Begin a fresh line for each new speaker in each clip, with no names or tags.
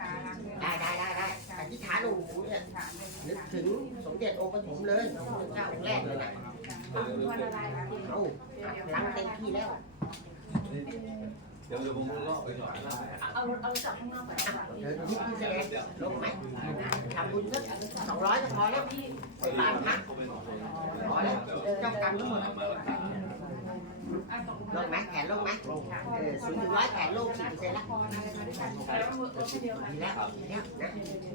ตาลัง
ได้ได้ได้ได้อธิษฐานหลวงปู่เนี่ยนึกถึงสมเด็จองค์ปฐมเลยพระพุทธเจ้าองค์แรกเลยนะ
วันอะไรนะ
เอาล้างเต็มที่แล้ว
เดี๋ยวเดี๋ยวผมลอกไปหน่อย
เอาเอาจากข้างนอกไป
อะเดินที่พิเศษลงไหมทำบุญสักสองร้อยก็พอแล้วบาทนะพอแล้วเจ้ากรรมทั้งหมด ลงไหมแขนลงไหมเออศูนย์ถึงร้อยแขนลงสี่เปอร์เซ็นต์ละดีแล้วเนี่ยนะ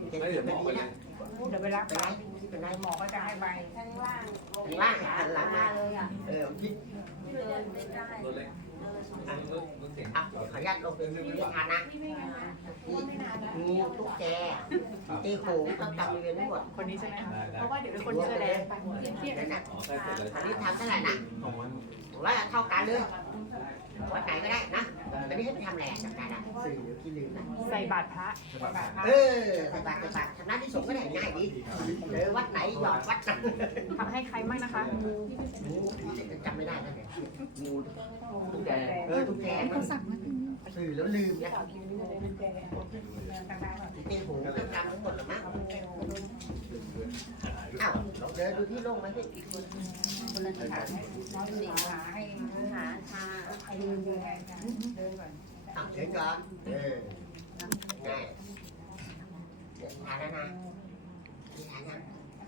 เจ็ด
ไม่
สิ
เดี๋
บ
ยวหม
นา
อ
ที
ไป
แล้ว
เดี๋ยวไปรับ
เป็นไรเป็นไร
หมอก็จะให้ใบ
ข้างล่าง
ข้างล่างหันหลังมา
เลยอะ
เออคิด
เดินไม่ได้
รถเล็กรถรถเก่ง
อะขออนุญาตลงเป็นวิธีทานนะนี่งูตุ๊กแกตีโขงต้องจำเรียนทั้งหมด
คนนี้ใช่ไหมคะ
ได้ได้
เพราะว่าเดี๋ยวเป็นคนเจอแดง
นั่นน่ะ
อ๋อใกล้เสร็จเลย
อันนี้ทำเท่าไหร่นะ
ของมัน
ผมว่าเท่ากันเลยวัดไหนก็ได้นะอันนี้ให้ไปทำอะไรอะจำได้ละสื่อเดี๋ยวที่ลืมนะ
ใส่บาตรพระ
เออใส่บาตรใส่บาตรทำหน้าที่สงฆ์ก็ได้ง่ายดีเออวัดไหนหยอดวัดนั้น
ทำให้ใครบ้างนะคะ
งูจำไม่ได้แล้วเนี่ยงูตุ๊กแกเออตุ๊กแกมันสื่อแล้วลืมเนี่ยตีโขงต้องจำทั้งหมดหรือมั้งอ้าวลองเดินดูที่โล่งไหมพี่
คนละฐาน
สีขาให้
หาชา
เดินเดินเดินก่อน
อ้าวเดินก่อนเออง่ายเดินทานแล้วนะที่ทานยัง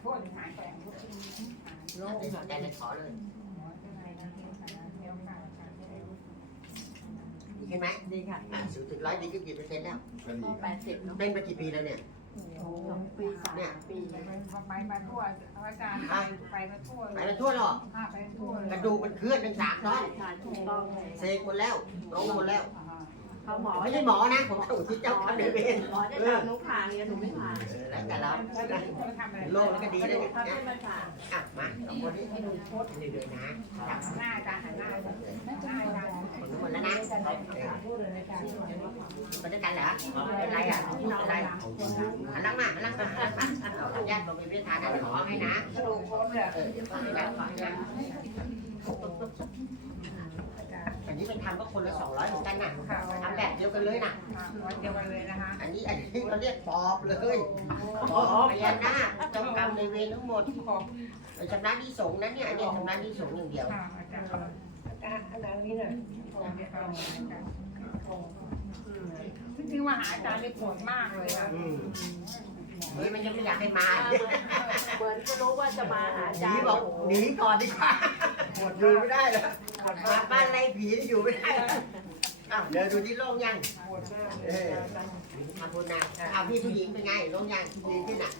โทษหาแปลงทุก
โล่งแต่เลยขอเลยดีขึ้นไหม
ดีค่ะ
อะสูงถึงร้อยดีขึ้นกี่เปอร์เซ็นต์แล้ว
ก็
แปดสิบเนาะ
เป็นมากี่ปีแล้วเนี่ย
สองปีสามปี
ไปไปมาทั่วอาจารย์ไปมาทั่ว
ไปมาทั่วหรอก
ไปทั่ว
กระดูกมันเคลื่อนเป็นสามท่อน
ใช่ถูกต้อง
เซกหมดแล้วลงหมดแล้ว
เขาหมอ
ไม่ใช่หมอนะผมต้องอุทิศเจ้ากรรมนายเวร
หมอจะ
เออ
ทำหนูผ่าเนี่ยหนูไม่ผ่า
เออแล้วแต่เรา
ทำอะไร
โลกนี่ก็ดีเลยเนี่ย
ทำให้มันผ่า
อะมาสองคนนี้ให้ดูโคตรเรื่อยๆนะจับ
หน้าอาจารย์หันหน้า
แล้วนะไปด้วยกันเหรอเป็นไรอะเป็นไรหันหลังมาหันหลังมาหันหลังมาเอาญาติบอกมีวิทานนะขอให้นะ
กระดูกโคตรเลย
เออเดี๋ยวขอให้นะขอให้นะอันนี้เป็นทำก็คนละสองร้อยเหมือนกันน่ะทำแบบเดียวกันเลยน่ะ
เดียวกันเลยนะคะ
อันนี้อันนี้เขาเรียกปอบเลยปอบพญานาคจ้ากรรมในเวรทั้งหมดชำนาญที่สงนั้นเนี่ยอันนี้ชำนาญที่สงอย่างเดียว
ค่ะอาจารย์อาจารย์อันนี้เนี่ยขอบเนี่ยอาจารย์จริงๆว่าหาอาจารย์นี่ปวดมากเลยอะ
อืมเฮ้ยมันยังไม่อยากให้มา
เหมือนก็รู้ว่าจะมาหา
ห
จา
นี
รย์
บอกหนีก่อนดีกว่าอยู่ไม่ได้แล้วมาบ้านไล่ผีนี่อยู่ไม่ได้อ้าวเดินดูที่โล่งยัง
ปวดมาก
เออทำบุญนะเอาพี่ผู้หญิงเป็นไงโล่งยังดีขึ้นอะ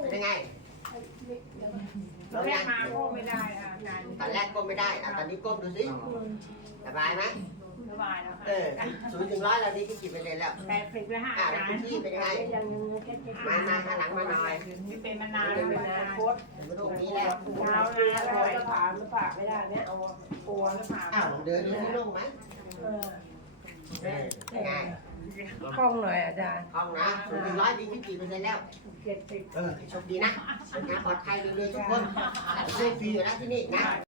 เป็นยังไง
ตอนแรกมาโก้ไม่ได้อะอาจารย์
ตอนแรกก้มไม่ได้อะตอนนี้ก้มดูสิสบายไหม
สบายแล้ว
เออศูนย์ถึงร้อยเรานี่ก็กี่เปอร์เซ็นต์แล้ว
แปดสิบแล้วฮะ
อะ
อา
แล้ว
จาร
คุณ
ย์
พี่เป็นยังไงมามาข้างหลังมาหน่อย
นี่เป็นมานานแล้วอาจารย์
ถึงตรงนี้แล้ว
ยาวนานแล้วผ่านผ่าไม่ได้เนี่ยเอาปวดแล้วผ่า
อ้าวเดินดูที่โล่งไหมเออยั งไง
คล่องเลยอาจารย์
ห้องนะศูนย์ถึงร้อยดีขึ้นกี่เปอร์เซ็นต์แล้ว
เจ็ดสิบ
เออโชคดีนะนะปลอดภัยเรื่อยๆทุกคนช่วยฟรีอยู่นะที่นี่นะ